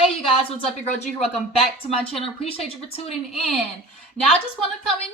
Hey you guys, what's up? Your girl G here. Welcome back to my channel. Appreciate you for tuning in. Now I just want to come in,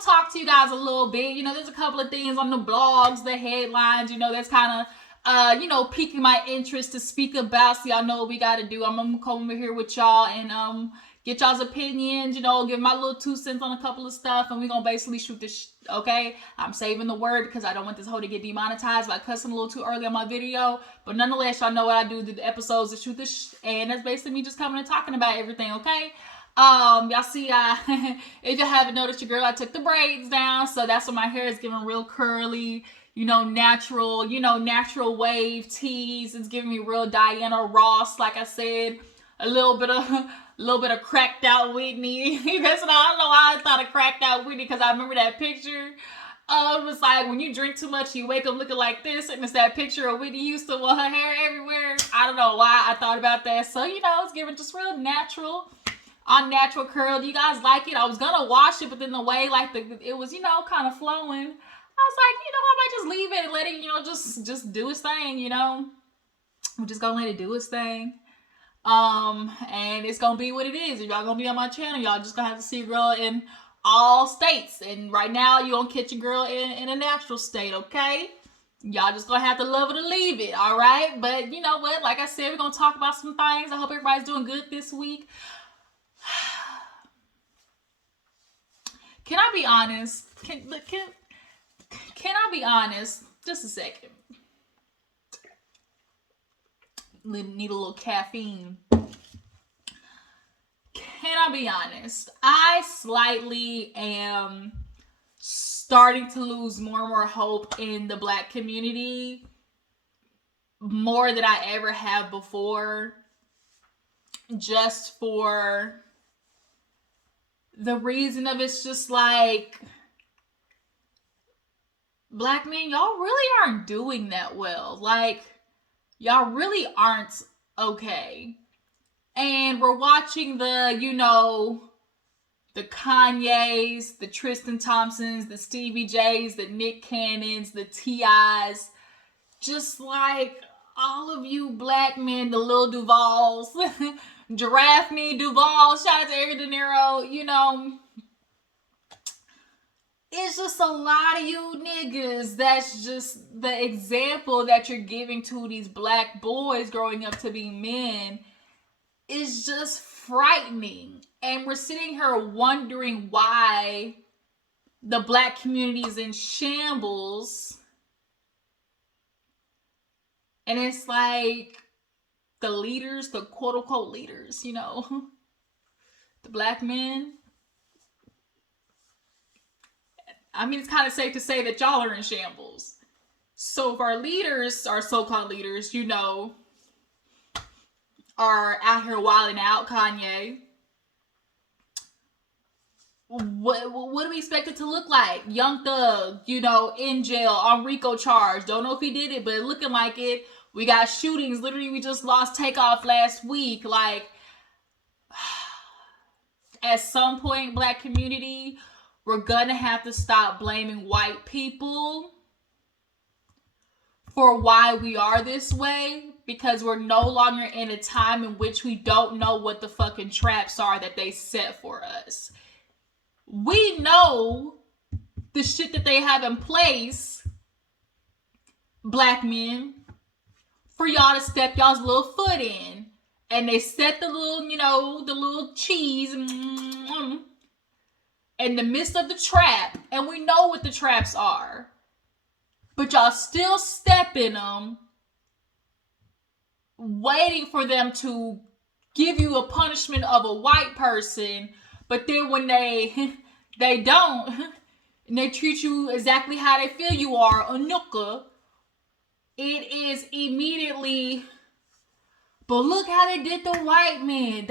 talk to you guys a little bit. There's a couple of things on the blogs, the headlines, that's kind of piquing my interest to speak about. So y'all know what we gotta do. I'm gonna come over here with y'all and get y'all's opinions, give my little 2 cents on a couple of stuff, and we're gonna basically shoot this okay? I'm saving the word because I don't want this hoe to get demonetized by cussing a little too early on my video, but nonetheless, y'all know what I do, the episodes to shoot this, and that's basically me just coming and talking about everything, okay? Y'all see, if you haven't noticed, your girl, I took the braids down, so that's why my hair is getting real curly, natural, natural wave tease. It's giving me real Diana Ross, like I said, a little bit of cracked out Whitney. That's what I don't know why I thought of cracked out Whitney, because I remember that picture. It was like when you drink too much, you wake up looking like this, and it's that picture of Whitney Houston with her hair everywhere. I don't know why I thought about that. So it's giving just real natural, unnatural curl. Do you guys like it? I was gonna wash it, but then the way it was, kind of flowing, I was like, I might just leave it and let it, just do its thing. We're just gonna let it do its thing. And it's gonna be what it is. If y'all gonna be on my channel, y'all just gonna have to see a girl in all states. And right now, you gonna catch a girl in a natural state, okay? Y'all just gonna have to love it or leave it, all right? But you know what? Like I said, we're gonna talk about some things. I hope everybody's doing good this week. Can I be honest? Can I be honest? Just a second. Need a little caffeine. Can I be honest? I slightly am starting to lose more and more hope in the Black community, more than I ever have before, just for the reason of it's just like, Black men, y'all really aren't doing that well. Like, y'all really aren't okay. And we're watching the Kanyes, the Tristan Thompsons, the Stevie J's, the Nick Cannons, the T.I.'s. Just like all of you Black men, the Lil Duvals, Giraffe Me Duval, shout out to Eric De Niro, it's just a lot of you niggas. That's just the example that you're giving to these Black boys growing up to be men. Is just frightening. And we're sitting here wondering why the Black community is in shambles. And it's like the leaders, the quote unquote leaders, the Black men. I mean, it's kind of safe to say that y'all are in shambles. So if our leaders, our so-called leaders, are out here wilding out, Kanye, what do we expect it to look like? Young Thug, in jail on RICO charge. Don't know if he did it, but looking like it. We got shootings. Literally, we just lost Takeoff last week. Like, at some point, Black community, we're gonna have to stop blaming white people for why we are this way, because we're no longer in a time in which we don't know what the fucking traps are that they set for us. We know the shit that they have in place, Black men, for y'all to step y'all's little foot in. And they set the little, the little cheese in the midst of the trap, and we know what the traps are, but y'all still step in them, waiting for them to give you a punishment of a white person. But then when they don't, and they treat you exactly how they feel you are, a nooka, it is immediately, but look how they did the white man.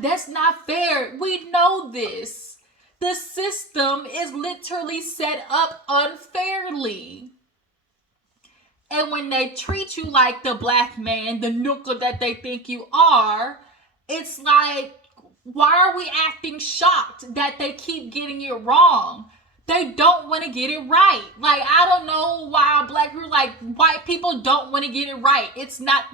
That's not fair. We know this. The system is literally set up unfairly. And when they treat you like the Black man, the nooka that they think you are, it's like, why are we acting shocked that they keep getting it wrong? They don't want to get it right. Like, I don't know why black people, like, white people don't want to get it right. It's not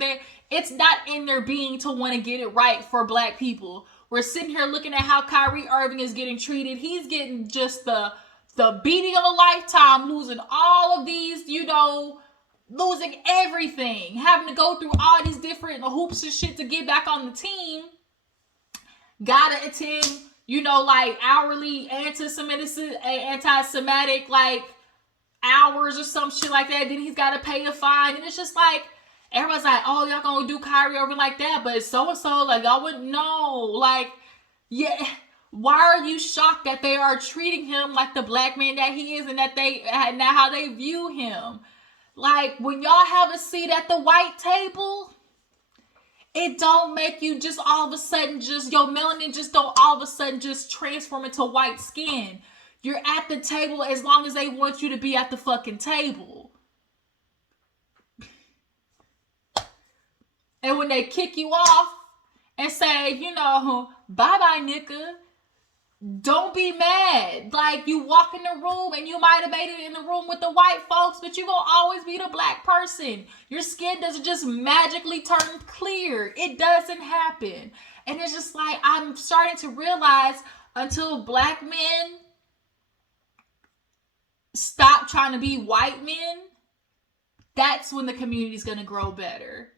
in their being to want to get it right for black people. We're sitting here looking at how Kyrie Irving is getting treated. He's getting just the beating of a lifetime, losing all of these, losing everything, having to go through all these different hoops and shit to get back on the team. Gotta attend, like hourly anti-Semitic, like hours or some shit like that. Then he's gotta pay a fine. And it's just like, everybody's like, oh, y'all gonna do Kyrie over like that, but so-and-so, like, y'all wouldn't know. Like, yeah, why are you shocked that they are treating him like the black man that he is and that how they view him? Like, when y'all have a seat at the white table, it don't make you just all of a sudden your melanin just don't all of a sudden just transform into white skin. You're at the table as long as they want you to be at the fucking table. And when they kick you off and say, bye-bye, nigga, don't be mad. Like, you walk in the room and you might have made it in the room with the white folks, but you're going to always be the black person. Your skin doesn't just magically turn clear. It doesn't happen. And it's just like, I'm starting to realize until black men stop trying to be white men, that's when the community is going to grow better.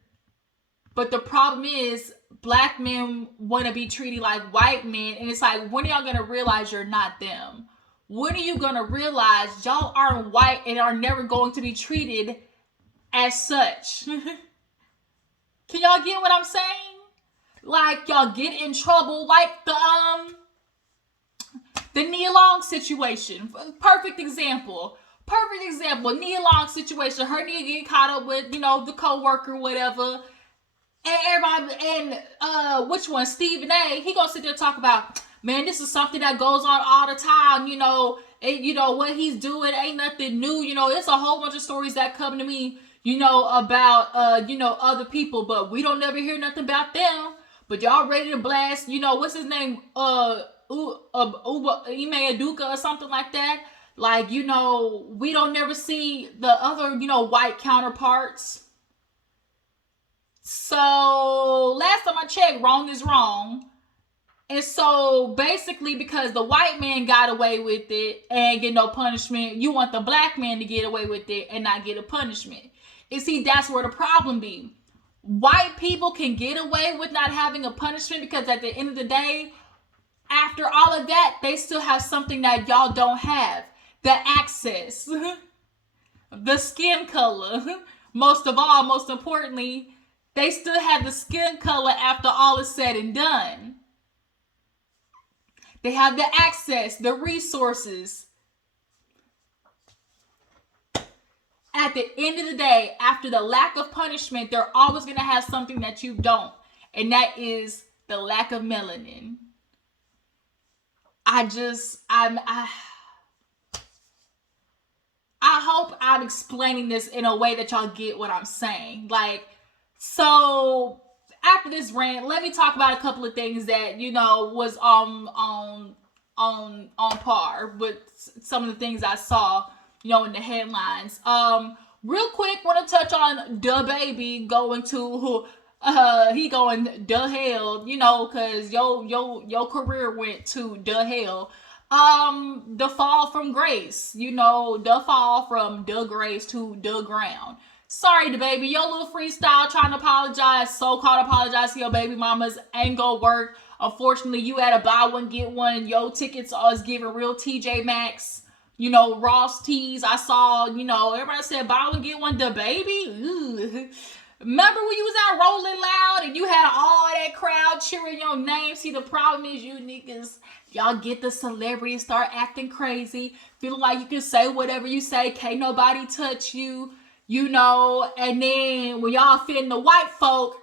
But the problem is, black men want to be treated like white men. And it's like, when are y'all going to realize you're not them? When are you going to realize y'all aren't white and are never going to be treated as such? Can y'all get what I'm saying? Like, y'all get in trouble like the Nia Long situation. Perfect example. Nia Long situation. Her Nia getting caught up with, the co-worker, whatever. And everybody, which one? Stephen A. He gonna sit there and talk about, man, this is something that goes on all the time. What he's doing ain't nothing new. It's a whole bunch of stories that come to me, about, other people, but we don't never hear nothing about them. But y'all ready to blast, what's his name? Ime Aduka or something like that. Like, we don't never see the other, white counterparts. So, last time I checked, wrong is wrong. And so, basically, because the white man got away with it and get no punishment, you want the black man to get away with it and not get a punishment. And see, that's where the problem be. White people can get away with not having a punishment because at the end of the day, after all of that, they still have something that y'all don't have. The access. The skin color. Most importantly, they still have the skin color after all is said and done. They have the access, the resources. At the end of the day, after the lack of punishment, they're always going to have something that you don't. And that is the lack of melanin. I hope I'm explaining this in a way that y'all get what I'm saying. Like, so after this rant, let me talk about a couple of things that, was on par with some of the things I saw, in the headlines. Real quick, want to touch on Dababy going to he going to hell, cause your career went to the hell. The fall from grace, the fall from the grace to the ground. Sorry, Dababy, your little freestyle trying to apologize, so-called apologize to your baby mamas ain't gonna work. Unfortunately, you had a buy one, get one. Your tickets is giving real TJ Maxx, Ross tees. I saw, everybody said buy one, get one, Dababy. Ooh. Remember when you was out Rolling Loud and you had all that crowd cheering your name? See, the problem is you niggas, y'all get the celebrity, start acting crazy, feeling like you can say whatever you say, can't nobody touch you, and then when y'all offend the white folk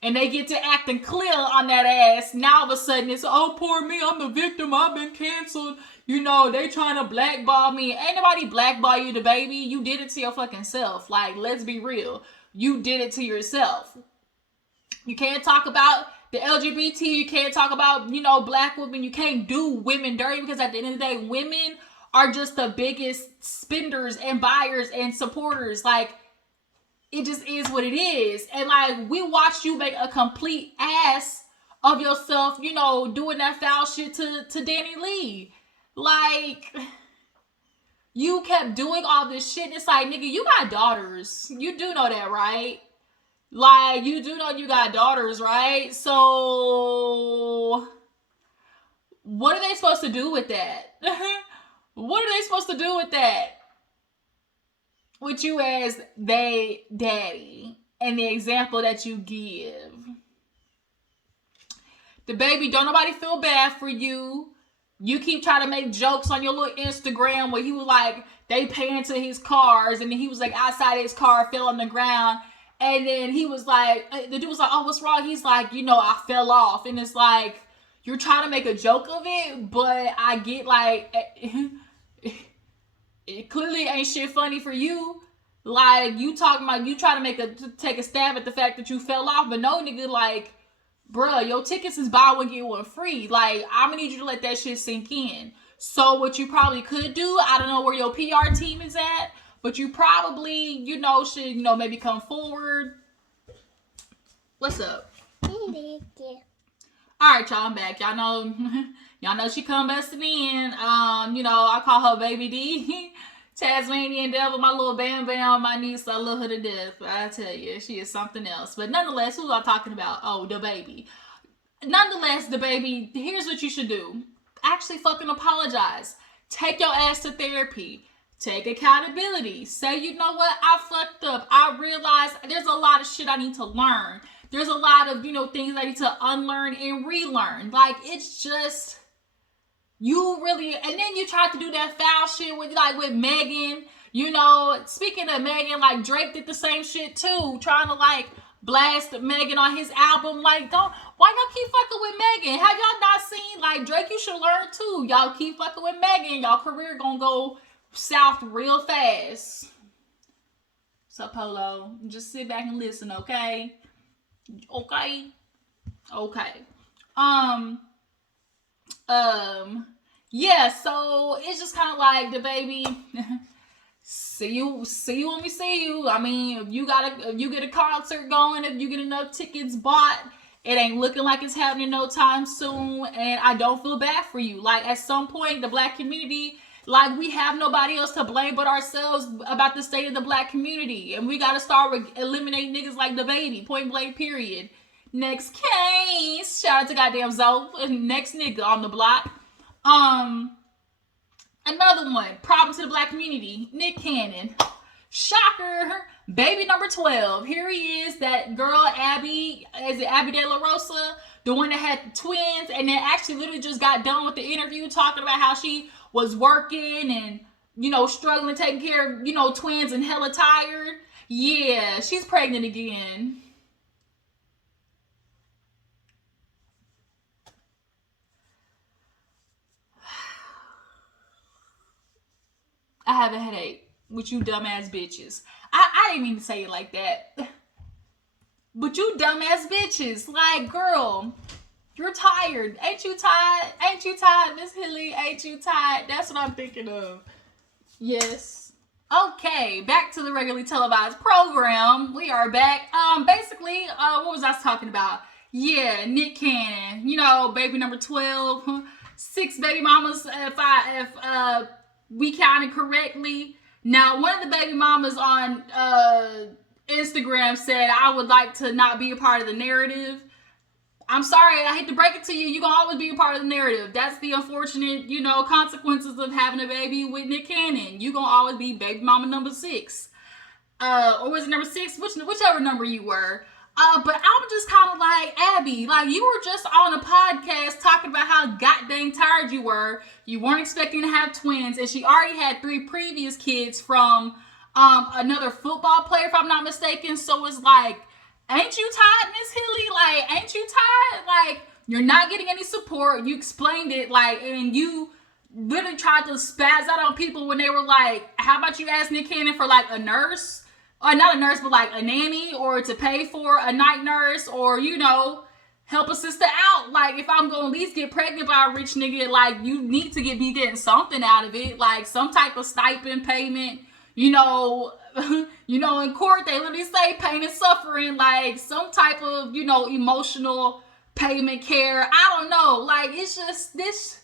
and they get to acting clear on that ass, now all of a sudden it's, oh, poor me, I'm the victim, I've been canceled, they trying to blackball me. Ain't nobody blackball you, Dababy. You did it to your fucking self. Like, let's be real. You did it to yourself. You can't talk about the LGBT. You can't talk about, black women. You can't do women dirty because at the end of the day, women are just the biggest spenders and buyers and supporters. Like, it just is what it is. And like, we watched you make a complete ass of yourself, you know, doing that foul shit to Danny Lee. Like, you kept doing all this shit. It's like, nigga, you got daughters. You do know that, right? Like, you do know you got daughters, right? So, what are they supposed to do with that? What are they supposed to do with that? With you as they daddy and the example that you give. Dababy, don't nobody feel bad for you. You keep trying to make jokes on your little Instagram where he was like, they paying to his cars, and then he was like outside his car, fell on the ground, and then he was like, the dude was like, oh, what's wrong? He's like, you know, I fell off. And it's like, you're trying to make a joke of it, but I get like, it clearly ain't shit funny for you. Like, you talking about, you try to take a stab at the fact that you fell off, but no, nigga, like, bruh, your tickets is buy one get one free. Like, I'm gonna need you to let that shit sink in. So what you probably could do, I don't know where your PR team is at, but you probably, you know, should, you know, maybe come forward. What's up? All right, y'all, I'm back. Y'all know she come busting in. You know, I call her Baby D. Tasmanian Devil, my little Bam Bam, my niece, I love her to death. I tell you, she is something else. But nonetheless, who am I talking about? Oh, Dababy. Nonetheless, Dababy, here's what you should do. Actually fucking apologize. Take your ass to therapy. Take accountability. Say, you know what? I fucked up. I realized there's a lot of shit I need to learn. There's a lot of, you know, things I need to unlearn and relearn. Like, it's just, you really, and then you tried to do that foul shit with Megan. You know, speaking of Megan, like, Drake did the same shit too. Trying to, like, blast Megan on his album. Like, why y'all keep fucking with Megan? Have y'all not seen, like, Drake, you should learn too. Y'all keep fucking with Megan. Y'all career gonna go south real fast. So, Polo, just sit back and listen, okay? Okay. Yeah, so it's just kind of like, Dababy, see you when we see you. I mean, if you get a concert going, if you get enough tickets bought, it ain't looking like it's happening no time soon, and I don't feel bad for you. Like, at some point, the black community, like, we have nobody else to blame but ourselves about the state of the black community, and we gotta start eliminating niggas like Dababy, point blank, period. Next case, shout out to goddamn Zoe, next nigga on the block. Another one, problem to the black community, Nick Cannon. Shocker, baby number 12. Here he is, that girl Abby, is it Abby De La Rosa? The one that had the twins, and then actually literally just got done with the interview talking about how she was working and, you know, struggling taking care of, you know, twins and hella tired. Yeah, she's pregnant again. I have a headache with you dumbass bitches. I didn't mean to say it like that. But you dumbass bitches. Like, girl, you're tired. Ain't you tired? Ain't you tired, Miss Hilly? Ain't you tired? That's what I'm thinking of. Yes. Okay, back to the regularly televised program. We are back. Basically, what was I talking about? Yeah, Nick Cannon. You know, baby number 12. 6 baby mamas, if we counted correctly. Now, one of the baby mamas on Instagram said, I would like to not be a part of the narrative. I'm sorry, I hate to break it to you. You're going to always be a part of the narrative. That's the unfortunate, you know, consequences of having a baby with Nick Cannon. You're going to always be baby mama number 6. Or was it number 6? Whichever number you were. But I'm just kind of like, Abby, like, you were just on a podcast talking about how goddamn tired you were. You weren't expecting to have twins, and she already had 3 previous kids from another football player, if I'm not mistaken. So it's like, ain't you tired, Miss Hilly? Like, ain't you tired? Like, you're not getting any support. You explained it, like, and you literally tried to spaz out on people when they were like, how about you ask Nick Cannon for, like, a nurse? Or not a nurse, but like a nanny, or to pay for a night nurse, or, you know, help a sister out. Like, if I'm gonna at least get pregnant by a rich nigga, like, you need to be getting something out of it, like some type of stipend payment, you know. You know, in court they literally say pain and suffering, like some type of, you know, emotional payment care. I don't know. Like, it's just this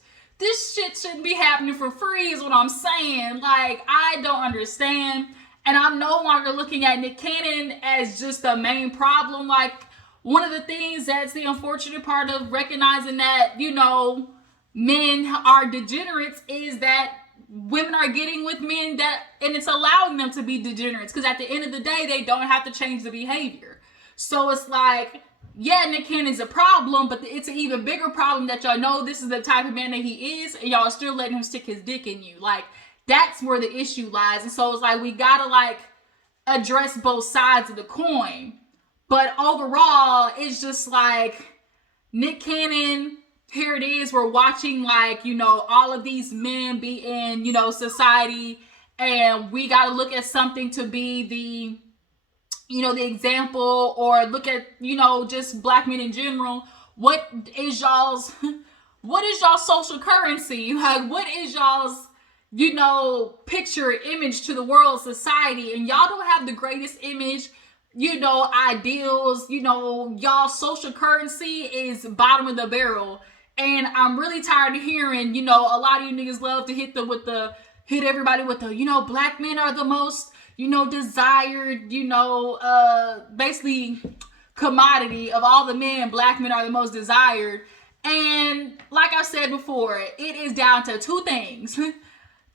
shit shouldn't be happening for free is what I'm saying. Like, I don't understand. And I'm no longer looking at Nick Cannon as just the main problem. Like, one of the things that's the unfortunate part of recognizing that, you know, men are degenerates is that women are getting with men and it's allowing them to be degenerates, because at the end of the day, they don't have to change the behavior. So it's like, yeah, Nick Cannon's a problem, but it's an even bigger problem that y'all know this is the type of man that he is, and y'all are still letting him stick his dick in you. Like, that's where the issue lies. And so it's like, we gotta like address both sides of the coin. But overall, it's just like, Nick Cannon, here it is, we're watching, like, you know, all of these men be in, you know, society, and we got to look at something to be the, you know, the example, or look at, you know, just black men in general. What is y'all's social currency? Like, what is y'all's, you know, picture, image to the world, society? And y'all don't have the greatest image, you know, ideals, you know, y'all social currency is bottom of the barrel. And I'm really tired of hearing, you know, a lot of you niggas love to hit everybody with the, you know, black men are the most, you know, desired, you know, basically commodity of all the men. Black men are the most desired. And like I said before, it is down to two things.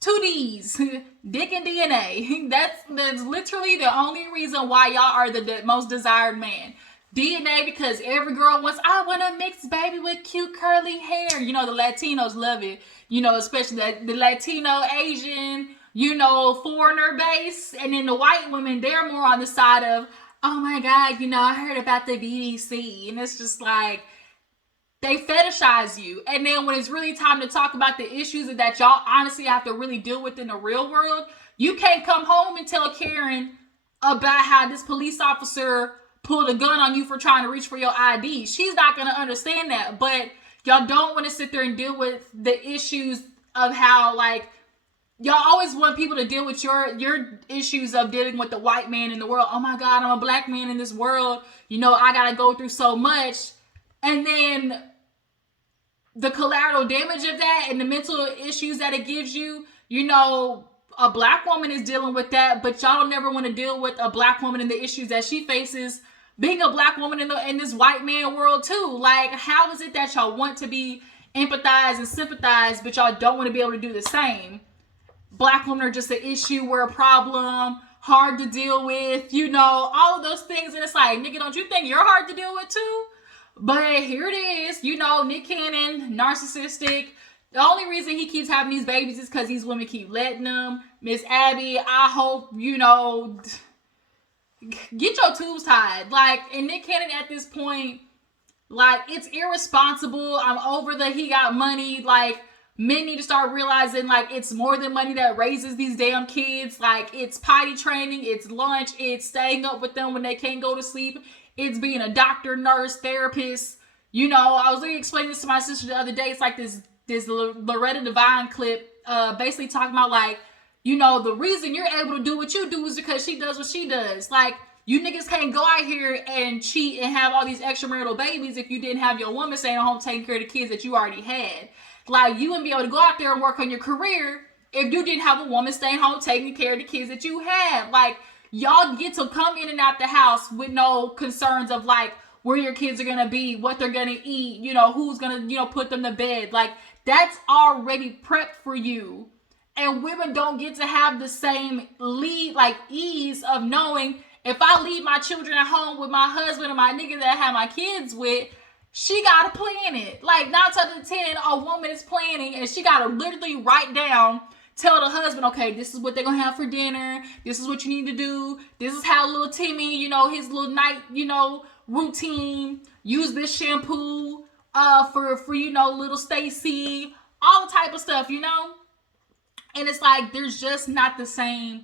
2 D's, dick and DNA. That's literally the only reason why y'all are the most desired man. DNA, because every girl wants, I want a mixed baby with cute curly hair. You know, the Latinos love it. You know, especially the Latino, Asian, you know, foreigner base. And then the white women, they're more on the side of, oh my God, you know, I heard about the BDC. And it's just like, they fetishize you. And then when it's really time to talk about the issues that y'all honestly have to really deal with in the real world, you can't come home and tell Karen about how this police officer pulled a gun on you for trying to reach for your ID. She's not going to understand that. But y'all don't want to sit there and deal with the issues of how, like, y'all always want people to deal with your issues of dealing with the white man in the world. Oh my God, I'm a black man in this world. You know, I got to go through so much. And then the collateral damage of that and the mental issues that it gives you, you know, a black woman is dealing with that, but y'all don't never want to deal with a black woman and the issues that she faces being a black woman in this white man world too. Like, how is it that y'all want to be empathize and sympathize, but y'all don't want to be able to do the same? Black women are just an issue, we're a problem, hard to deal with, you know, all of those things. And it's like, nigga, don't you think you're hard to deal with too? But here it is, you know, Nick Cannon, narcissistic. The only reason he keeps having these babies is because these women keep letting them. Miss Abby, I hope, you know, get your tubes tied. Like, and Nick Cannon at this point, like, it's irresponsible. I'm over the he got money. Like, men need to start realizing, like, it's more than money that raises these damn kids. Like, it's potty training, it's lunch, it's staying up with them when they can't go to sleep. It's being a doctor, nurse, therapist. You know, I was literally explaining this to my sister the other day. It's like this Loretta Devine clip, basically talking about, like, you know, the reason you're able to do what you do is because she does what she does. Like, you niggas can't go out here and cheat and have all these extramarital babies if you didn't have your woman staying at home taking care of the kids that you already had. Like, you wouldn't be able to go out there and work on your career if you didn't have a woman staying home taking care of the kids that you had. Like, y'all get to come in and out the house with no concerns of, like, where your kids are going to be, what they're going to eat, you know, who's going to, you know, put them to bed. Like, that's already prepped for you. And women don't get to have the same ease of knowing, if I leave my children at home with my husband and my nigga that I have my kids with, she got to plan it. Like, 9 times out of 10, a woman is planning, and she got to literally write down, tell the husband, okay, this is what they're going to have for dinner. This is what you need to do. This is how little Timmy, you know, his little night, you know, routine. Use this shampoo for you know, little Stacy. All the type of stuff, you know? And it's like, there's just not the same.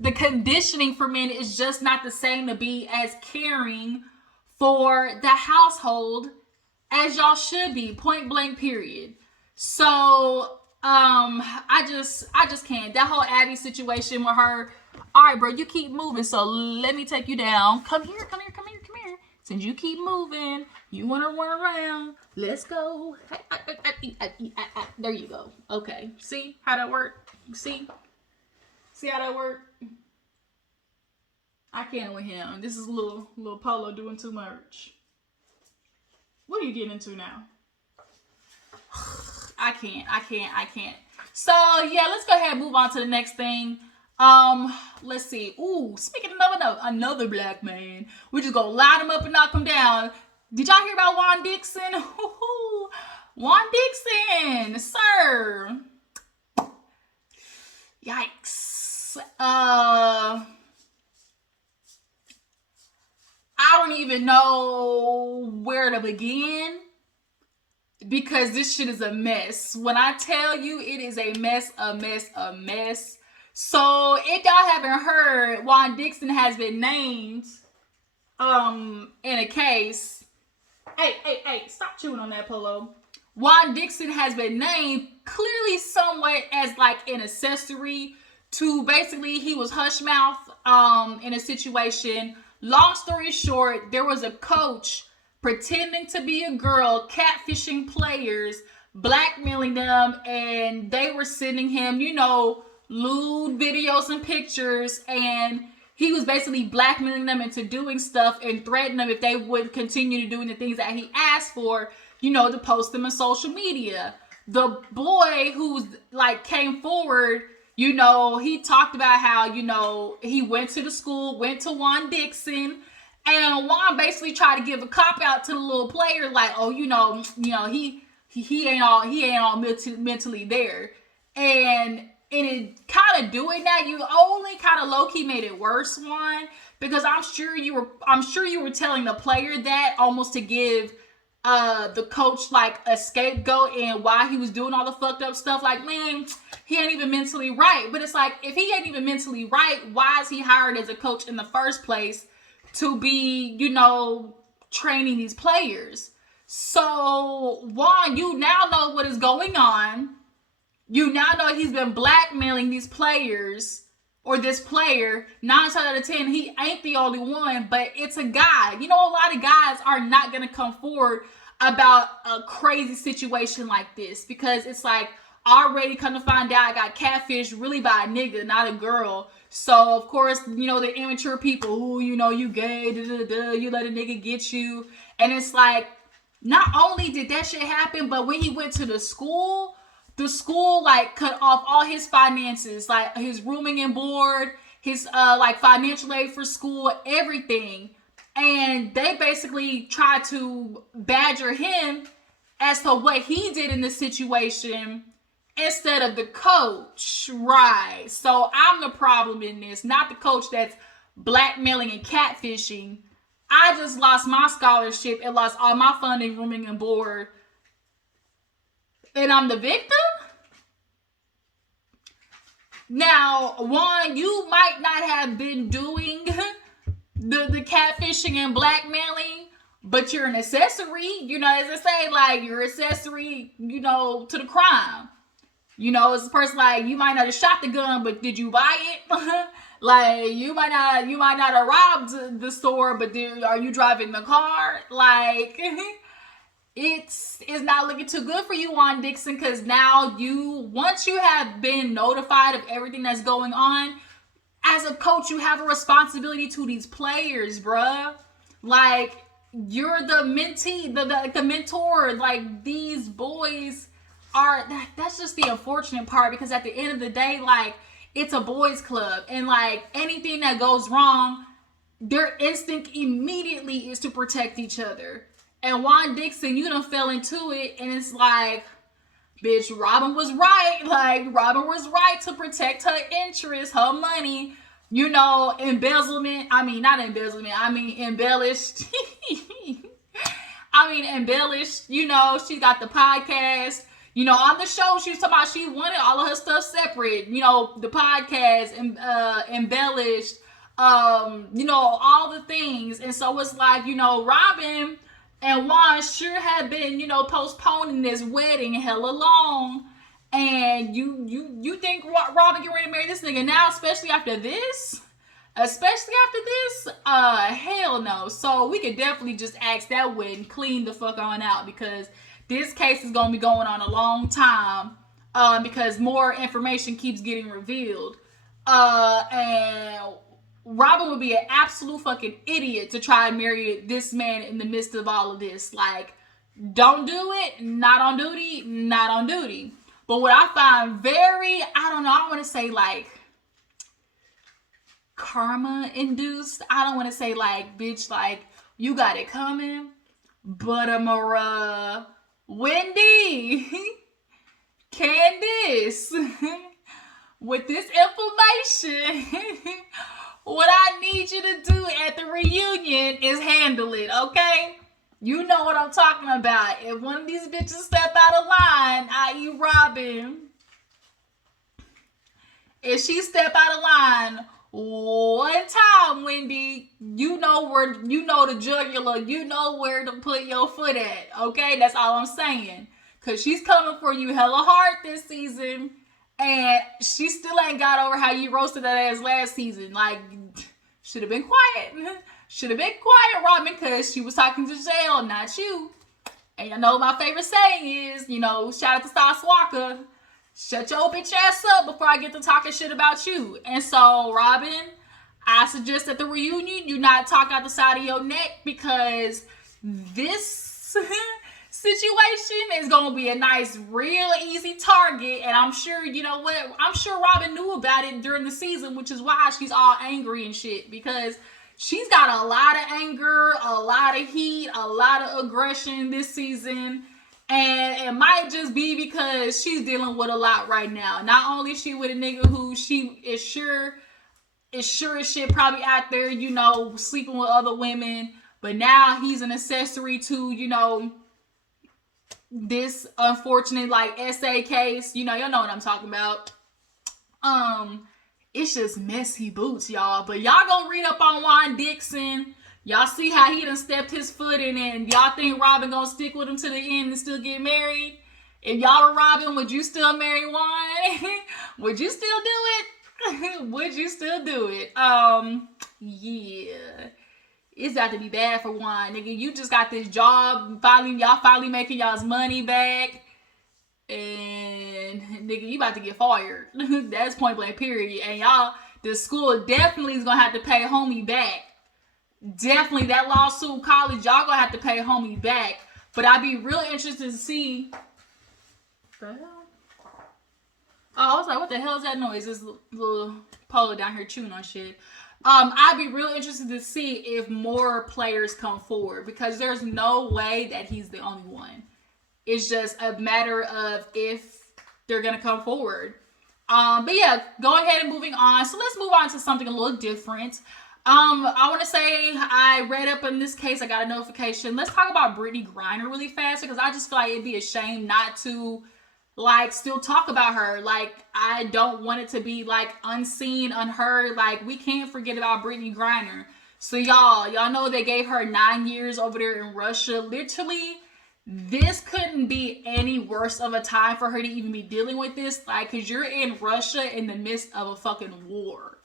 The conditioning for men is just not the same to be as caring for the household, as y'all should be, point blank period. So I just can't. That whole Abby situation with her. All right, bro, you keep moving, so let me take you down. Come here. Since you keep moving, you want to run around. Let's go. There you go. Okay. See how that worked? See how that worked? I can't with him. This is little Polo doing too much. What are you getting into now? I can't. So yeah, let's go ahead and move on to the next thing. Let's see. Ooh, speaking of another black man, we just gonna line him up and knock him down. Did y'all hear about Juan Dixon? Juan Dixon, sir. Yikes. I don't even know where to begin because this shit is a mess. When I tell you it is a mess. So if y'all haven't heard, Juan Dixon has been named in a case. Hey, stop chewing on that, Polo. Juan Dixon has been named clearly somewhat as like an accessory to basically he was hush mouth in a situation. Long story short, there was a coach pretending to be a girl, catfishing players, blackmailing them, and they were sending him, lewd videos and pictures, and he was basically blackmailing them into doing stuff and threatening them if they would continue to doing the things that he asked for, to post them on social media. The boy who's came forward, he talked about how, he went to the school, went to Juan Dixon, and Juan basically tried to give a cop out to the little player, he ain't all mentally there. And it kind of doing that, you only kind of low-key made it worse, Juan, because I'm sure you were telling the player that almost to give the coach a scapegoat and why he was doing all the fucked up stuff. Man, he ain't even mentally right. But it's if he ain't even mentally right, why is he hired as a coach in the first place to be, training these players? So Juan, you now know what is going on. You now know he's been blackmailing these players, or this player. 9 times out of 10, he ain't the only one, but it's a guy. A lot of guys are not going to come forward about a crazy situation like this because it's already come to find out I got catfished really by a nigga, not a girl. So, of course, the immature people, you gay, you let a nigga get you. And it's not only did that shit happen, but when he went to the school cut off all his finances, his rooming and board, his financial aid for school, everything. And they basically tried to badger him as to what he did in this situation instead of the coach. Right. So I'm the problem in this, not the coach that's blackmailing and catfishing. I just lost my scholarship and lost all my funding, rooming and board. And I'm the victim? Now, Juan, you might not have been doing the catfishing and blackmailing, but you're an accessory, as I say, you're accessory, to the crime. As a person, you might not have shot the gun, but did you buy it? You might not have robbed the store, but are you driving the car? It's not looking too good for you, Juan Dixon, because now once you have been notified of everything that's going on, as a coach, you have a responsibility to these players, bruh. You're the mentee, the mentor. These boys are, that's just the unfortunate part, because at the end of the day, it's a boys club, and anything that goes wrong, their instinct immediately is to protect each other. And Juan Dixon, you done fell into it, and it's bitch, Robin was right. Robin was right to protect her interests, her money, embezzlement. Not embezzlement. Embellished. Embellished. She got the podcast. On the show, she was talking about she wanted all of her stuff separate. The podcast, embellished. you know, all the things. And so it's like, you know, Robin and Juan sure have been, you know, postponing this wedding hella long. And you think Robin get ready to marry this nigga now, especially after this? Especially after this? Hell no. So we could definitely just ask that wedding clean the fuck on out, because this case is gonna be going on a long time. Because more information keeps getting revealed. And Robin would be an absolute fucking idiot to try and marry this man in the midst of all of this. Like, don't do it. Not on duty. Not on duty. But what I find very, I don't know, I want to say like karma induced. I don't want to say like, bitch, like you got it coming. But Wendy, Candace, with this information, what I need you to do at the reunion is handle it, okay? You know what I'm talking about. If one of these bitches step out of line, i.e. Robin, if she step out of line one time, Wendy, you know the jugular, you know where to put your foot at, okay? That's all I'm saying. Because she's coming for you hella hard this season, and she still ain't got over how you roasted that ass last season. Like, should have been quiet. Should have been quiet, Robin, because she was talking to Jail, not you. And you know my favorite saying is, you know, shout out to Stas Walker, shut your bitch ass up before I get to talking shit about you. And so, Robin, I suggest at the reunion you not talk out the side of your neck, because this situation is going to be a nice, real easy target. And I'm sure, you know what, I'm sure Robin knew about it during the season, which is why she's all angry and shit, because she's got a lot of anger, a lot of heat, a lot of aggression this season. And it might just be because she's dealing with a lot right now. Not only is she with a nigga who she is sure as shit probably out there, you know, sleeping with other women, but now he's an accessory to, you know, this unfortunate like SA case. You know, y'all know what I'm talking about. It's just messy boots, y'all. But y'all gonna read up on Juan Dixon. Y'all see how he done stepped his foot in, and y'all think Robin gonna stick with him to the end and still get married? If y'all were Robin, would you still marry Juan? Would you still do it? Would you still do it? Yeah. It's got to be bad for Juan, nigga. You just got this job. Y'all finally making y'all's money back. And nigga, you about to get fired. That's point blank period. And y'all, the school definitely is gonna have to pay homie back. Definitely that lawsuit, college, y'all gonna have to pay homie back. But I'd be real interested to see. The hell? Oh, I was like, what the hell is that noise? This little polo down here chewing on shit. I'd be real interested to see if more players come forward, because there's no way that he's the only one. It's just a matter of if they're going to come forward. But yeah, go ahead and moving on. So let's move on to something a little different. I want to say I read up on this case. I got a notification. Let's talk about Brittany Griner really fast, because I just feel like it'd be a shame not to like still talk about her. Like, I don't want it to be like unseen, unheard. Like, we can't forget about Brittany Griner. So y'all know they gave her 9 years over there in Russia. Literally, this couldn't be any worse of a time for her to even be dealing with this. Like, because you're in Russia in the midst of a fucking war.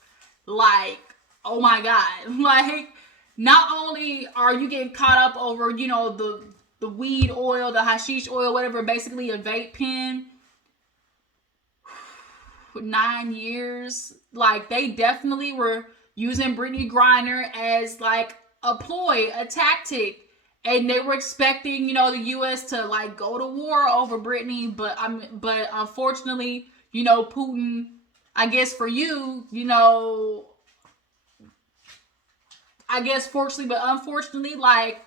Like, oh my God. Like, not only are you getting caught up over, you know, the weed oil, the hashish oil, whatever, basically a vape pen. 9 years. Like, they definitely were using Brittany Griner as like a ploy, a tactic. And they were expecting, you know, the U.S. to like go to war over Brittany, but unfortunately, you know, Putin, I guess for you, you know, I guess fortunately, but unfortunately, like,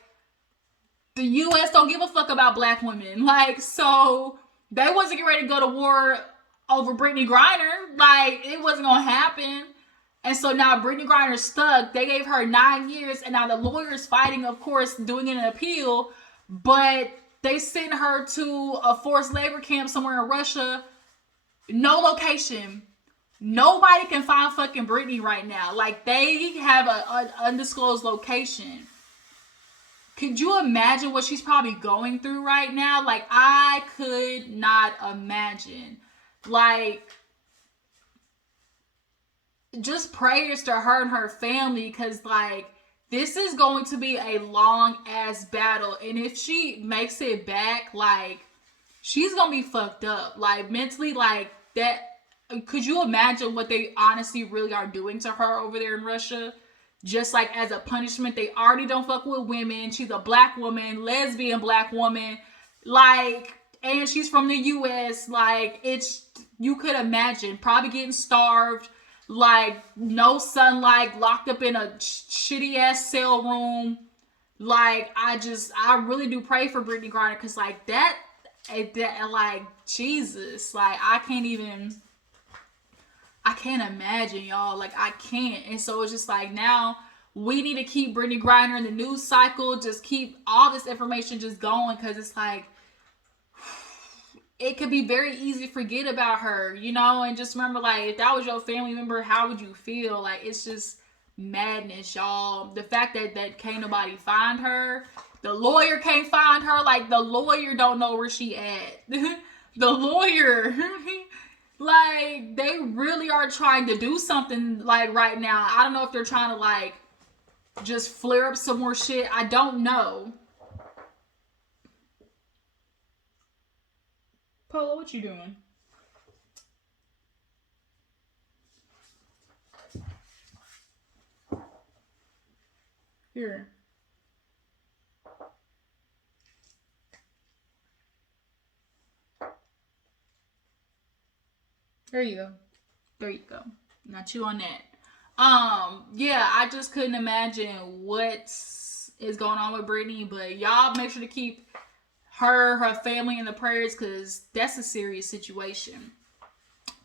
the U.S. don't give a fuck about black women. Like, so they wasn't getting ready to go to war over Brittany Griner. Like, it wasn't gonna happen. And so now Brittany Griner's stuck. They gave her 9 years, and now the lawyer's fighting, of course, doing an appeal, but they sent her to a forced labor camp somewhere in Russia. No location. Nobody can find fucking Brittany right now. Like, they have an undisclosed location. Could you imagine what she's probably going through right now? Like, I could not imagine. Like, just prayers to her and her family, because, like, this is going to be a long ass battle. And if she makes it back, like, she's gonna be fucked up. Like, mentally, like, that. Could you imagine what they honestly really are doing to her over there in Russia? Just like as a punishment, they already don't fuck with women. She's a black woman, lesbian black woman. Like, and she's from the US. Like, it's, you could imagine probably getting starved, like no sunlight, locked up in a shitty ass cell room. Like, I really do pray for Brittany Griner, because like that, like, Jesus, like, I can't imagine, y'all. Like, I can't. And so it's just like, now we need to keep Brittany Griner in the news cycle. Just keep all this information just going, because it's like, it could be very easy to forget about her, you know? And just remember, like, if that was your family member, how would you feel? Like, it's just madness, y'all. The fact that can't nobody find her. The lawyer can't find her. Like, the lawyer don't know where she at. The lawyer... Like, they really are trying to do something, like, right now. I don't know if they're trying to, like, just flare up some more shit. I don't know. Polo, what you doing? Here. There you go. There you go. Now chew on that. Yeah, I just couldn't imagine what is going on with Brittany, but y'all make sure to keep her family in the prayers, because that's a serious situation.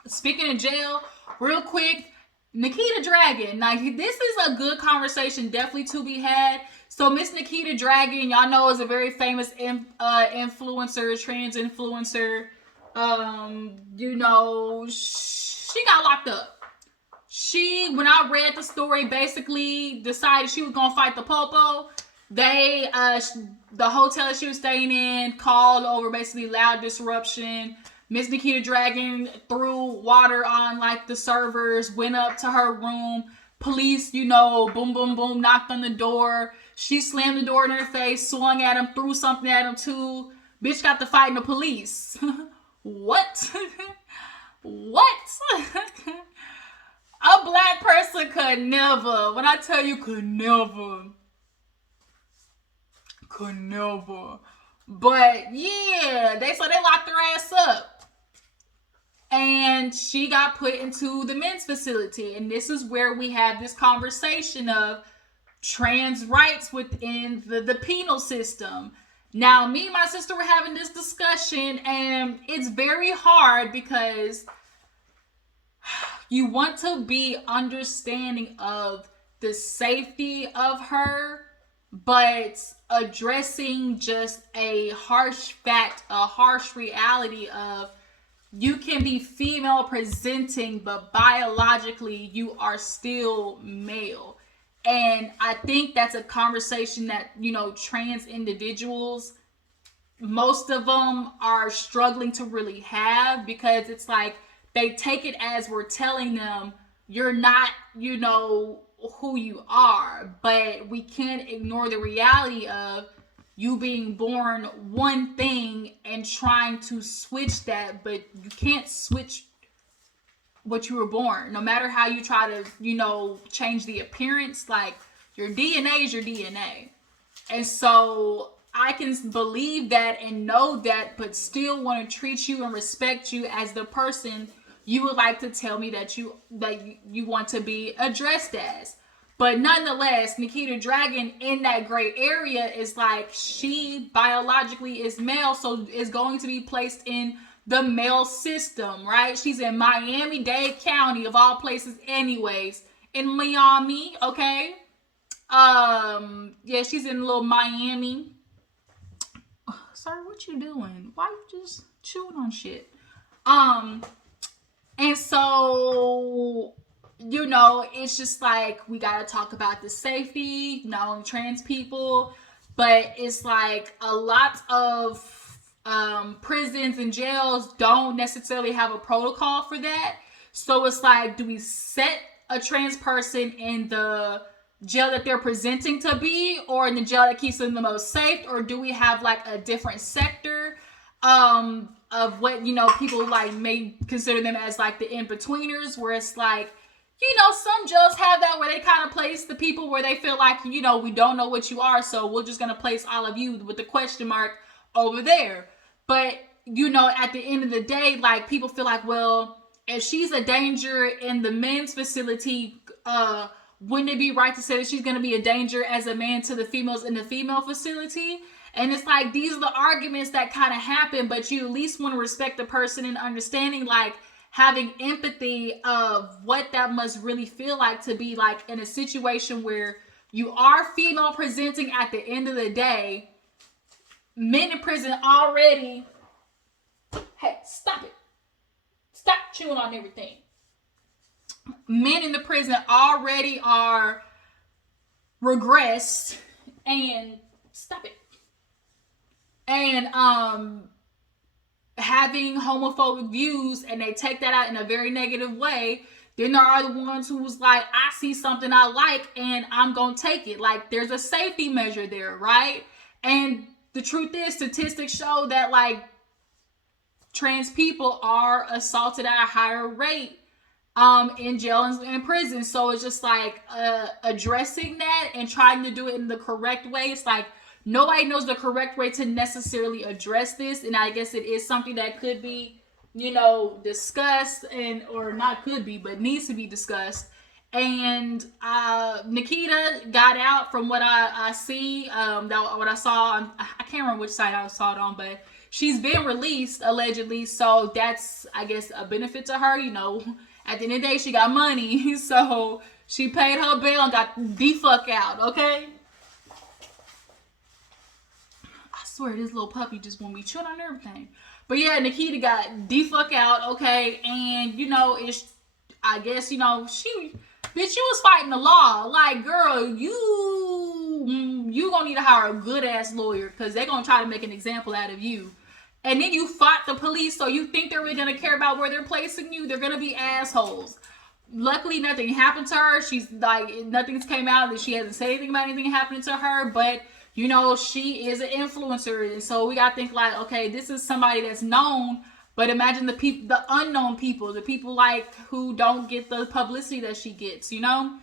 Speaking of jail, real quick, Nikita Dragon. Now, this is a good conversation definitely to be had. So, Miss Nikita Dragon, y'all know, is a very famous influencer, trans influencer. You know, she got locked up. She, when I read the story, basically decided she was gonna fight the popo. They, the hotel she was staying in called over basically loud disruption. Miss Nikita Dragon threw water on, like, the servers, went up to her room. Police, you know, boom, boom, boom, knocked on the door. She slammed the door in her face, swung at him, threw something at him too. Bitch got to fighting the police. What? What? A black person could never. When I tell you could never. But yeah, they locked her ass up. And she got put into the men's facility. And this is where we have this conversation of trans rights within the penal system. Now, me and my sister were having this discussion, and it's very hard because you want to be understanding of the safety of her, but addressing just a harsh fact, a harsh reality of you can be female presenting, but biologically you are still male. And I think that's a conversation that, you know, trans individuals, most of them are struggling to really have, because it's like they take it as we're telling them you're not, you know, who you are. But we can't ignore the reality of you being born one thing and trying to switch that, but you can't switch what you were born. No matter how you try to, you know, change the appearance, like, your DNA is your DNA. And so I can believe that and know that, but still want to treat you and respect you as the person you would like to tell me that you want to be addressed as. But nonetheless, Nikita Dragon in that gray area is like, she biologically is male, so is going to be placed in the male system, right? She's in Miami-Dade County, of all places anyways, in Miami, okay? Yeah, she's in little Miami. Sorry, what you doing? Why you just chewing on shit? And so, you know, it's just like we got to talk about the safety, not only trans people, but it's like a lot of prisons and jails don't necessarily have a protocol for that. So it's like, do we set a trans person in the jail that they're presenting to be, or in the jail that keeps them the most safe, or do we have like a different sector of what, you know, people like may consider them as like the in-betweeners, where it's like, you know, some jails have that where they kind of place the people where they feel like, you know, we don't know what you are, so we're just gonna place all of you with the question mark over there. But, you know, at the end of the day, like, people feel like, well, if she's a danger in the men's facility, wouldn't it be right to say that she's going to be a danger as a man to the females in the female facility? And it's like, these are the arguments that kind of happen, but you at least want to respect the person and understanding, like, having empathy of what that must really feel like to be like in a situation where you are female presenting at the end of the day. Men in prison already. Hey, stop it. Stop chewing on everything. Men in the prison already are regressed and stop it. And having homophobic views, and they take that out in a very negative way. Then there are the ones who's like, I see something I like and I'm gonna take it. Like, there's a safety measure there, right? And the truth is, statistics show that like trans people are assaulted at a higher rate in jail and in prison. So it's just like addressing that and trying to do it in the correct way. It's like nobody knows the correct way to necessarily address this, and I guess it is something that could be, you know, discussed, and or not could be, but needs to be discussed. And Nikita got out from what I see, what I saw on, I can't remember which site I saw it on, but she's been released allegedly, so that's, I guess, a benefit to her. You know, at the end of the day, she got money, so she paid her bail and got the fuck out. Okay. I swear this little puppy just want me chewing on everything. But yeah, Nikita got the fuck out. Okay, and you know, it's, I guess, you know, bitch, you was fighting the law. Like, girl, you gonna need to hire a good ass lawyer, because they're gonna try to make an example out of you. And then you fought the police, so you think they're really gonna care about where they're placing you? They're gonna be assholes. Luckily, nothing happened to her. She's like, nothing's came out that she hasn't said anything about anything happening to her. But you know, she is an influencer, and so we gotta think like, okay, this is somebody that's known. But imagine the people, the unknown people, the people like who don't get the publicity that she gets, you know?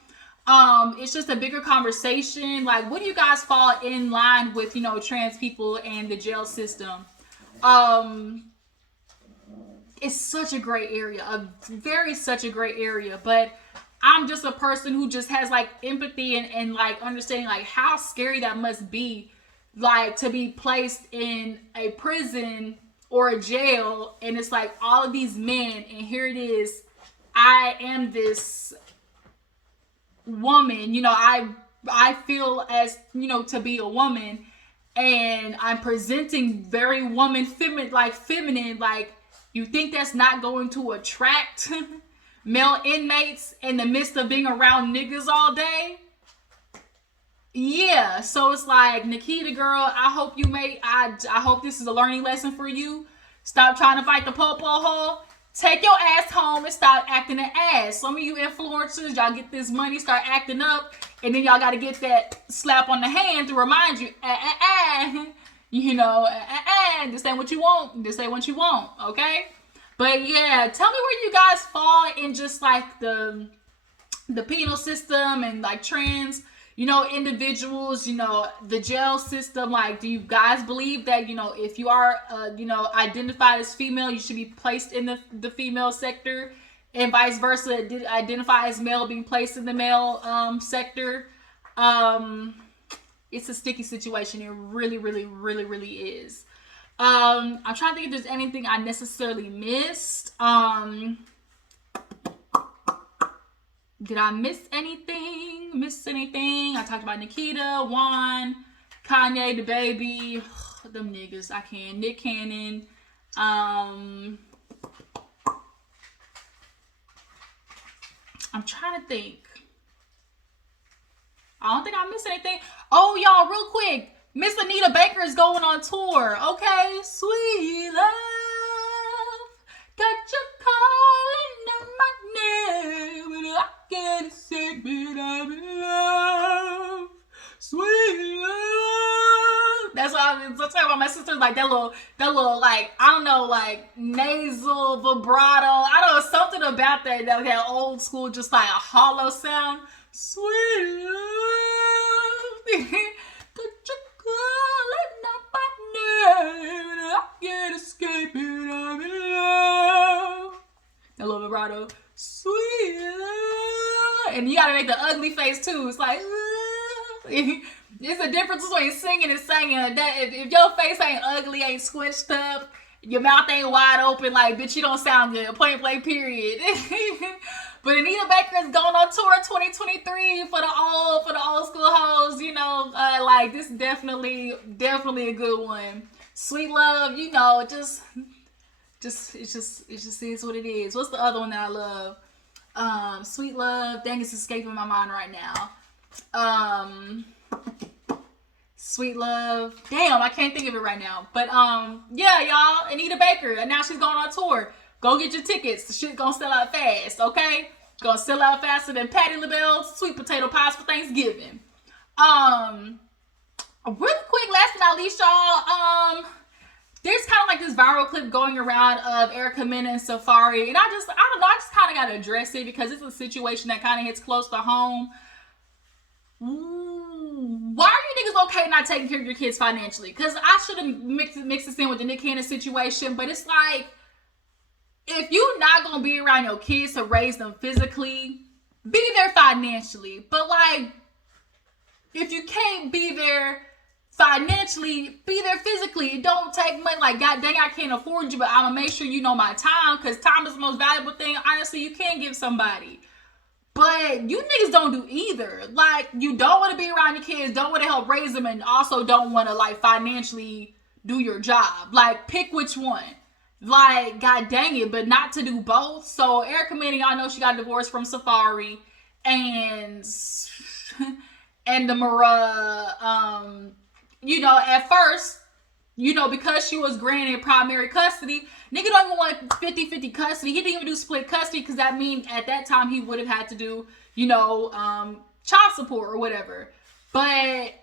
It's just a bigger conversation. Like, what do you guys fall in line with, you know, trans people and the jail system? It's such a gray area, such a gray area. But I'm just a person who just has like empathy and like understanding like how scary that must be, like to be placed in a prison or a jail, and it's like all of these men, and here it is, I am this woman, you know, I feel as, you know, to be a woman, and I'm presenting very feminine, like, you think that's not going to attract male inmates in the midst of being around niggas all day? Yeah, so it's like, Nikita, girl, I hope I hope this is a learning lesson for you. Stop trying to fight the popo hole. Take your ass home and stop acting an ass. Some of you influencers, y'all get this money, start acting up, and then y'all got to get that slap on the hand to remind you, you know, this ain't what you want. This ain't what you want, okay? But yeah, tell me where you guys fall in just like the penal system and like trans, you know, individuals, you know, the jail system. Like, do you guys believe that, you know, if you are, you know, identified as female, you should be placed in the female sector, and vice versa, identify as male, being placed in the male sector? It's a sticky situation. It really, really, really, really is. I'm trying to think if there's anything I necessarily missed. Did I miss anything? I talked about Nikita, Juan, Kanye, Dababy, them niggas. I can't. Nick Cannon. I'm trying to think. I don't think I missed anything. Oh, y'all, real quick. Miss Anita Baker is going on tour. Okay, sweet love, got you calling on my name, and I can't say it, I'm in love, sweet love. That's why I'm talking about my sister's like that little like, I don't know, like nasal vibrato. I don't know, something about that old school, just like a hollow sound. Sweet love, could you call it not my name, and I can't escape it, I'm in love. That little vibrato, sweet love, and you gotta make the ugly face too. It's like, it's a difference between singing and singing. That if your face ain't ugly, ain't squished up, your mouth ain't wide open, like, bitch, you don't sound good. Point blank, period. But Anita Baker is going on tour 2023 for the old school hoes, you know, like, this is definitely a good one. Sweet love, you know, it just is what it is. What's the other one that I love? Sweet love, dang, it's escaping my mind right now. Sweet love, damn, I can't think of it right now. But yeah, y'all, Anita Baker, and now she's going on tour. Go get your tickets. The shit gonna sell out fast, okay? Gonna sell out faster than Patti LaBelle's sweet potato pies for Thanksgiving. Really quick, last but not least, y'all, there's kind of like this viral clip going around of Erica Mena and Safari, and I don't know, I just kind of gotta address it because it's a situation that kind of hits close to home. Why are you niggas okay not taking care of your kids financially? Because I should have mixed this in with the Nick Cannon situation, but it's like, if you're not going to be around your kids to raise them physically, be there financially. But, like, if you can't be there financially, be there physically. It don't take money. Like, God dang, I can't afford you, but I'm going to make sure you know my time, because time is the most valuable thing, honestly, you can give somebody. But you niggas don't do either. Like, you don't want to be around your kids, don't want to help raise them, and also don't want to, like, financially do your job. Like, pick which one. Like, god dang it, but not to do both. So Erica Mena, y'all know she got divorced from Safari, and the Mara, you know, at first, you know, because she was granted primary custody, nigga don't even want 50-50 custody. He didn't even do split custody, because that means at that time he would have had to do, you know, child support or whatever. But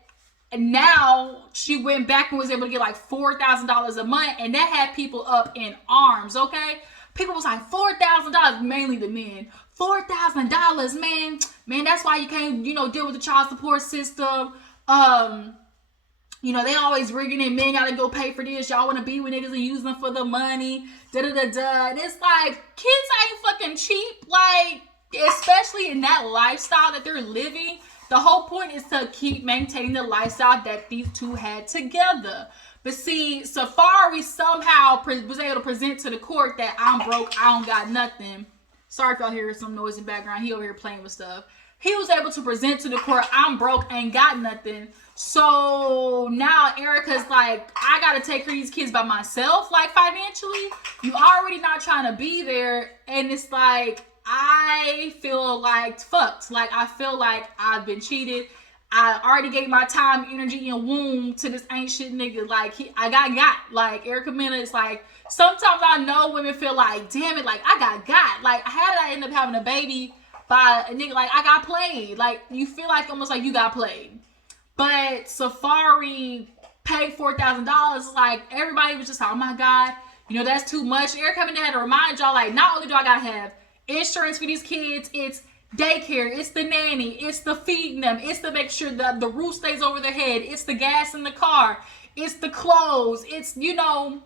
now she went back and was able to get like $4,000 a month, and that had people up in arms, okay? People was like, $4,000, mainly the men. $4,000, man, that's why you can't, you know, deal with the child support system. You know, they always rigging it, men gotta go pay for this. Y'all wanna be with niggas and use them for the money. Da-da-da-da. And it's like, kids ain't fucking cheap. Like, especially in that lifestyle that they're living. The whole point is to keep maintaining the lifestyle that these two had together. But see, Safari somehow was able to present to the court that I'm broke, I don't got nothing. Sorry if y'all hear some noise in the background. He over here playing with stuff. He was able to present to the court, I'm broke, ain't got nothing. So now Erica's like, I gotta take care of these kids by myself, like financially. You already not trying to be there, and it's like, I feel like fucked. Like, I feel like I've been cheated. I already gave my time, energy, and womb to this ain't shit nigga. Like, I got. Like, Erica Mena is like, sometimes I know women feel like, damn it, like, I got. Like, how did I end up having a baby by a nigga? Like, I got played. Like, you feel like almost like you got played. But Safari paid $4,000. Like, everybody was just like, oh my God, you know, that's too much. Erica Mena had to remind y'all, like, not only do I gotta have insurance for these kids, it's daycare, it's the nanny, it's the feeding them, it's the make sure that the roof stays over their head, it's the gas in the car, it's the clothes, it's, you know,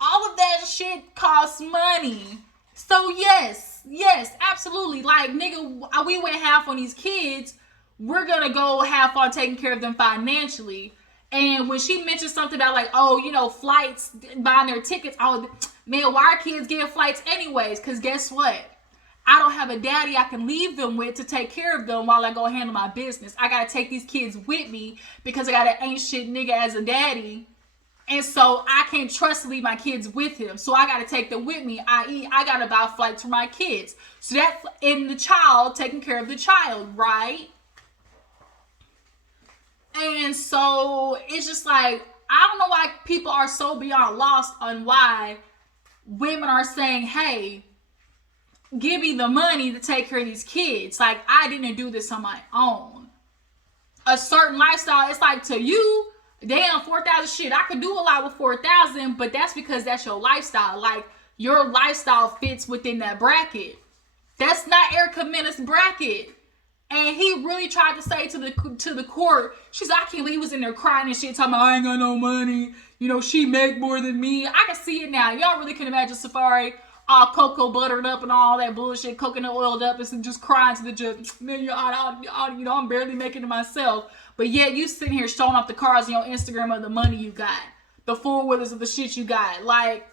all of that shit costs money. So yes, absolutely. Like, nigga, we went half on these kids, we're gonna go half on taking care of them financially. And when she mentioned something about like, oh, you know, flights, buying their tickets, oh man, why are kids getting flights anyways? Because guess what? I don't have a daddy I can leave them with to take care of them while I go handle my business. I gotta take these kids with me because I got an ain't shit nigga as a daddy And so I can't trust to leave my kids with him. So I got to take them with me, i.e. I got to buy flights for my kids. So that's in the child, taking care of the child, right? And so it's just like, I don't know why people are so beyond lost on why women are saying, hey, give me the money to take care of these kids. Like, I didn't do this on my own. A certain lifestyle, it's like, to you, damn, 4,000 shit, I could do a lot with 4,000, but that's because that's your lifestyle. Like, your lifestyle fits within that bracket. That's not Erica Mena's bracket. And he really tried to say to the court, she's like, I can't believe he was in there crying and shit, talking about, I ain't got no money. You know, she make more than me. I can see it now. Y'all really can imagine Safari all cocoa buttered up and all that bullshit, coconut oiled up, and just crying to the judge, man, you know, I'm barely making it myself. But yet you sitting here showing off the cars on your Instagram of the money you got, the four-wheelers of the shit you got. Like,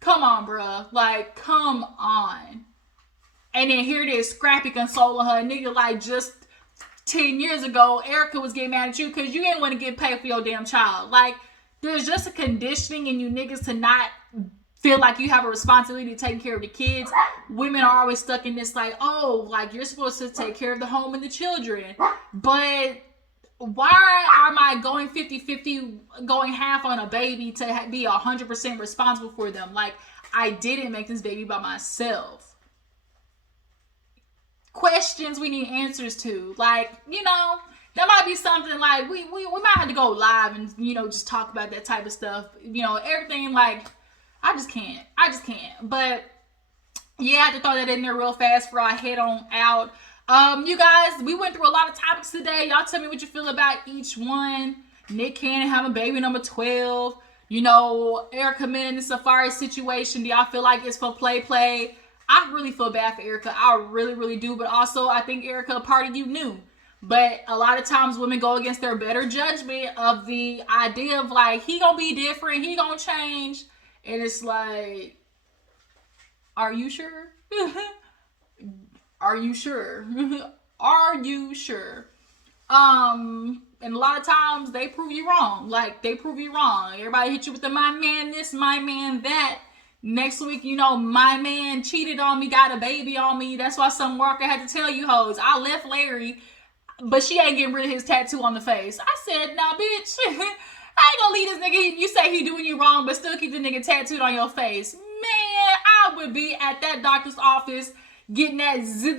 come on, bruh. Like, come on. And then here it is, Scrappy consoling her. Nigga, like, just 10 years ago, Erica was getting mad at you because you didn't want to get paid for your damn child. Like, there's just a conditioning in you niggas to not feel like you have a responsibility to take care of the kids. Women are always stuck in this, like, oh, like, you're supposed to take care of the home and the children. But why am I going 50-50, going half on a baby to be 100% responsible for them? Like, I didn't make this baby by myself. Questions we need answers to. Like, you know, that might be something like we might have to go live and, you know, just talk about that type of stuff. You know, everything, like, I just can't. But yeah, I had to throw that in there real fast before I head on out. You guys, we went through a lot of topics today. Y'all tell me what you feel about each one. Nick Cannon having baby number 12. You know, Erica Mena in the Safari situation. Do y'all feel like it's for play? I really feel bad for Erica. I really, really do. But also, I think Erica, a part of you knew. But a lot of times women go against their better judgment of the idea of, like, he gonna be different, he gonna change. And it's like, are you sure? Are you sure? Are you sure? And a lot of times they prove you wrong. Like, they prove you wrong. Everybody hit you with the my man this, my man that. Next week, you know, my man cheated on me, got a baby on me. That's why some worker had to tell you hoes, I left Larry, but she ain't getting rid of his tattoo on the face. I said, nah, bitch, I ain't gonna leave this nigga. You say he doing you wrong, but still keep the nigga tattooed on your face. Man, I would be at that doctor's office getting that zip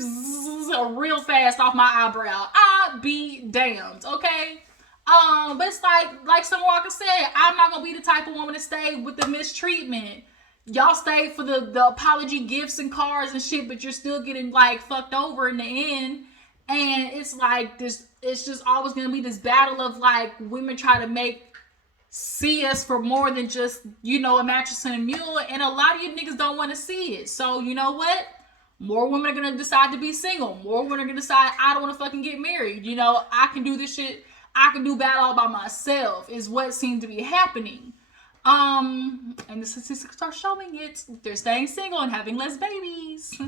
real fast off my eyebrow. I'd be damned, okay? But it's like some worker said, I'm not gonna be the type of woman to stay with the mistreatment. Y'all stay for the apology gifts and cards and shit, but you're still getting, like, fucked over in the end. And it's like this, it's just always gonna be this battle of, like, women try to see us for more than just, you know, a mattress and a mule. And a lot of you niggas don't want to see it. So, you know what? More women are gonna decide to be single. More women are gonna decide, I don't want to fucking get married. You know, I can do this shit. I can do bad all by myself, is what seems to be happening. And the statistics are showing it. They're staying single and having less babies.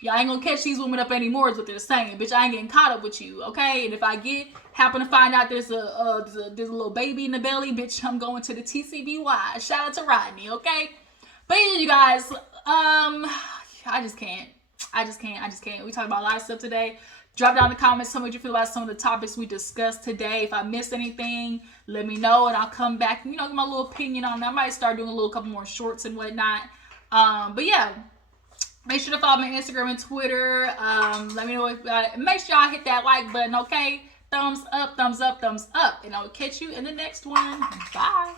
Y'all ain't gonna catch these women up anymore is what they're saying. Bitch, I ain't getting caught up with you, okay? And if I happen to find out there's a little baby in the belly, bitch, I'm going to the TCBY. Shout out to Rodney, okay? But yeah, you guys, I just can't. We talked about a lot of stuff today. Drop down in the comments, tell me what you feel about some of the topics we discussed today. If I missed anything, let me know, and I'll come back and, you know, give my little opinion on that. I might start doing a couple more shorts and whatnot. But yeah, make sure to follow me on Instagram and Twitter. Let me know if make sure y'all hit that like button, okay? Thumbs up, and I'll catch you in the next one. Bye.